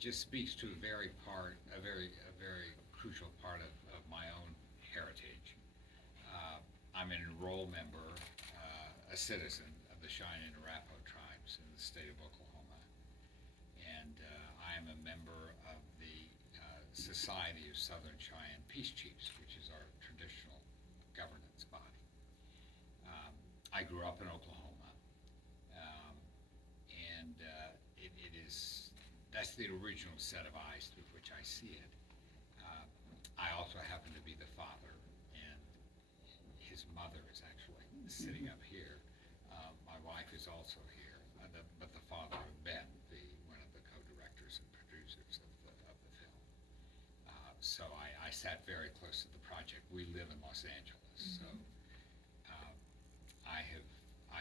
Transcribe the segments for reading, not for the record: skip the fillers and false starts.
just speaks to a very crucial part of my own heritage. I'm an enrolled member, a citizen of the Cheyenne and Arapaho tribes in the state of Oklahoma, and I am a member of the Society of Southern Cheyenne Peace Chiefs, which is our traditional governance body. I grew up in Oklahoma, um, and it is that's the original set of eyes through which I see it. Uh, I also happen to be the father, and his mother is actually sitting up here. My wife is also here, but the father of Ben, one of the co-directors and producers of the film. So I sat very close to the project. We live in Los Angeles, so um, I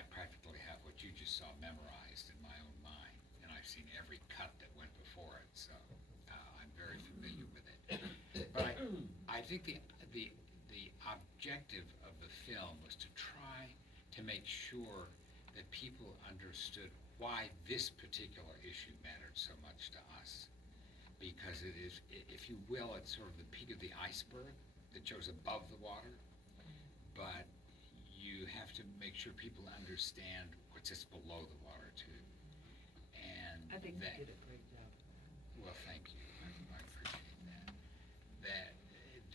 practically have what you just saw memorized in my own mind, and I've seen every cut that went before it, so I'm very familiar with it. But I think the objective of the film was to try to make sure that people understood why this particular issue mattered so much to us. Because it is, if you will, it's sort of the peak of the iceberg that shows above the water, but you have to make sure people understand what's just below the water too. And I think that, you did a great job. well, thank you. I appreciate that.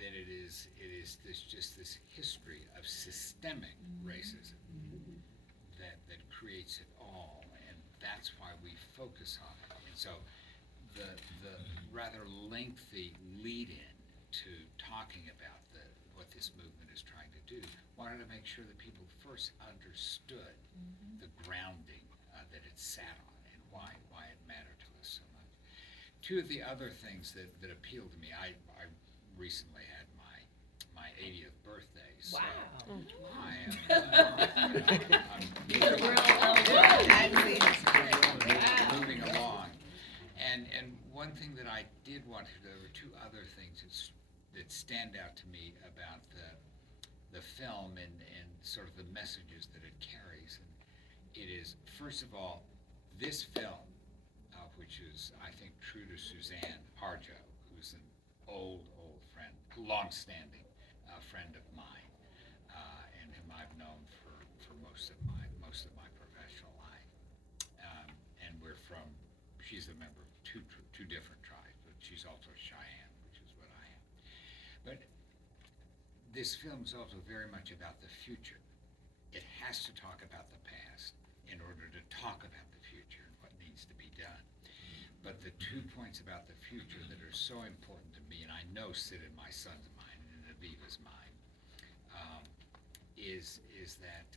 That it is this history of systemic racism that creates it all, and that's why we focus on it. And so the rather lengthy lead-in to talking about what this movement is trying to do, wanted to make sure that people first understood the grounding that it sat on and why it mattered to us so much. Two of the other things that appealed to me, I recently had my 80th birthday, so Wow. I am moving along. And one thing that I did want to, there were two other things that stand out to me about the film and sort of the messages that it carries. And it is, first of all, this film, which is, I think, true to Suzanne Harjo, who's an old friend, long-standing friend of mine, and whom I've known for most of my professional life. And she's a member of two different tribes, but she's also Cheyenne, which is what I am. But this film is also very much about the future. It has to talk about the past in order to talk about the future and what needs to be done. But the 2 points about the future that are so important to me, and I know sit in my son's mind and in Aviva's mind, is that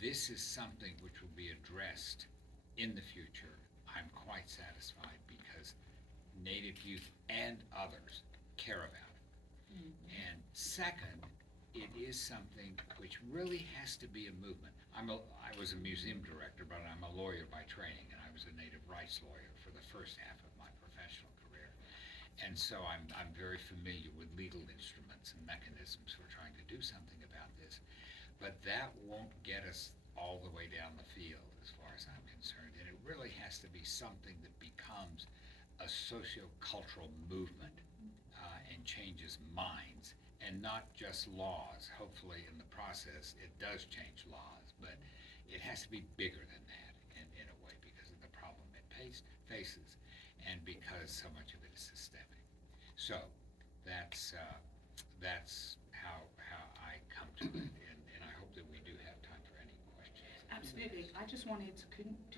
this is something which will be addressed in the future. I'm quite satisfied because Native youth and others care about it. And second, it is something which really has to be a movement. I was a museum director, but I'm a lawyer by training, and I was a native rights lawyer for the first half of my professional career. And so I'm very familiar with legal instruments and mechanisms for trying to do something about this. But that won't get us all the way down the field as far as I'm concerned. And it really has to be something that becomes a socio-cultural movement and changes minds and not just laws. Hopefully in the process it does change laws, but it has to be bigger than that in a way because of the problem it faces and because so much of it is systemic. So that's how I come to it, and I hope that we do have time for any questions. Absolutely. I just wanted to,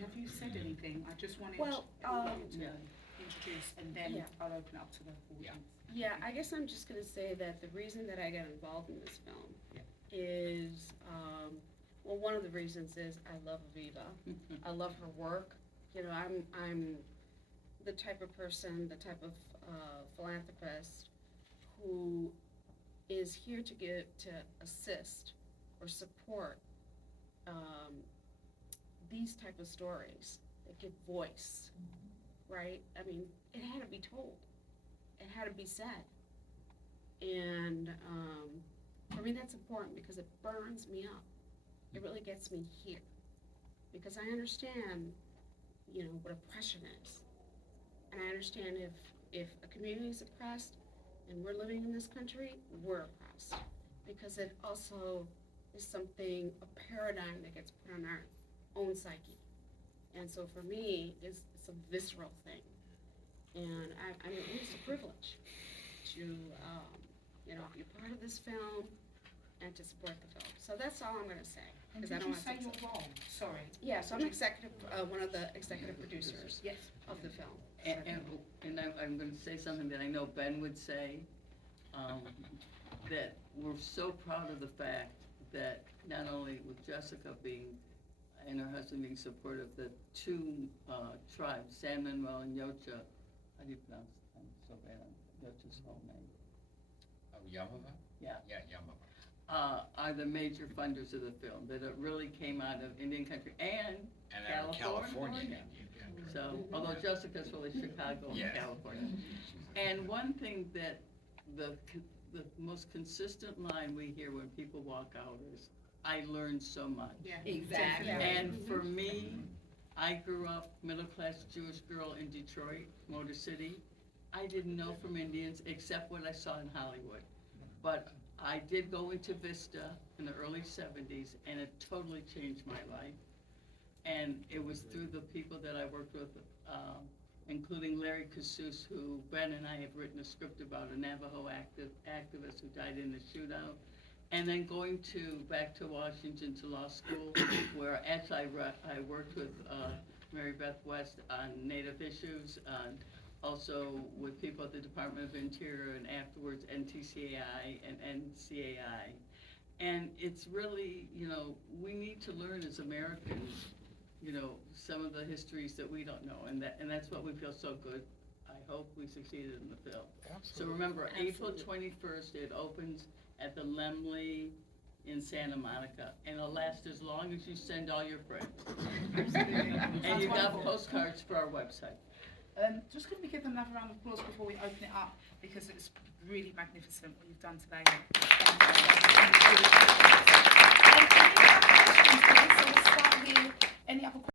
have you said anything? I just wanted Well, to introduce, and then Yeah. I'll open up to the audience. Yeah, I guess I'm just gonna say that the reason that I got involved in this film is, well, one of the reasons is I love Aviva. I love her work. You know, I'm the type of person, the type of philanthropist who is here to assist or support these type of stories that give voice, right? I mean, it had to be told. It had to be said. And for me that's important because it burns me up. It really gets me here. Because I understand, you know, what oppression is. And I understand if a community is oppressed and we're living in this country, we're oppressed. Because it also is something, a paradigm that gets put on our own psyche. And so for me, it's a visceral thing. And I mean, it's a privilege to, you know, be part of this film and to support the film. So that's all I'm gonna say. And 'Cause I did don't you want say to- your role? Sorry. Yeah, so I'm executive, one of the executive producers Yes. of the film. And I'm gonna say something that I know Ben would say, that we're so proud of the fact that not only with Jessica being, and her husband being supportive, the two tribes, San Manuel and Yocha, how do you pronounce, I'm so bad on Yocha's whole name, Oh, Yamava? yeah, Yeah, Yamava. are the major funders of the film, that it really came out of Indian country and And out of California. California. Yeah. So, although Jessica's really Chicago and Yes. California. And one thing that the most consistent line we hear when people walk out is, I learned so much. Yeah. Exactly. And for me, I grew up middle-class Jewish girl in Detroit, Motor City. I didn't know from Indians except what I saw in Hollywood. But I did go into Vista in the early 70s, and it totally changed my life. And it was through the people that I worked with, including Larry Casus, who Ben and I have written a script about, a Navajo activist who died in the shootout. And then going back to Washington to law school, where actually I worked with Mary Beth West on Native issues, also with people at the Department of Interior, and afterwards NTCAI and NCAI. And it's really, you know, we need to learn as Americans, you know, some of the histories that we don't know, and that's what we feel so good. I hope we succeeded in the film. So remember, April 21st, it opens at the Lemley in Santa Monica, and it'll last as long as you send all your friends. And you got postcards for our website. Just can we give them another round of applause before we open it up, because it's really magnificent what you've done today. Thank you. Any other questions? So we'll start here. Any other questions?